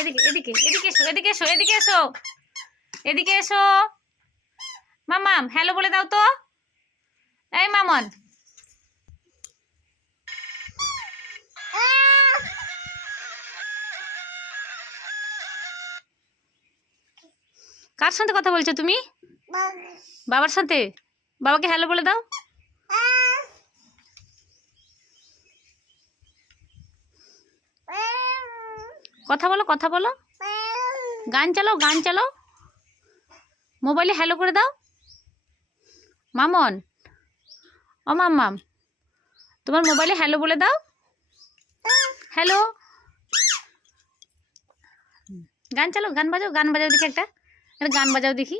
এদিকে এদিকে এদিকে এসো, এদিকে এসো, এদিকে এসো, এদিকে এসো। মামাম হ্যালো বলে দাও তো। এই মামন, কার সাথে কথা বলছো তুমি? বাবার সাথে। বাবাকে হ্যালো বলে দাও। কথা বলো, কথা বলো, গান চালাও, গান চালাও, মোবাইলে হ্যালো করে দাও। মামন, ও মাম্মাম, তোমার মোবাইলে হ্যালো বলে দাও। হ্যালো, গান চালাও, গান বাজাও, গান বাজাও দেখি, একটা গান বাজাও দেখি।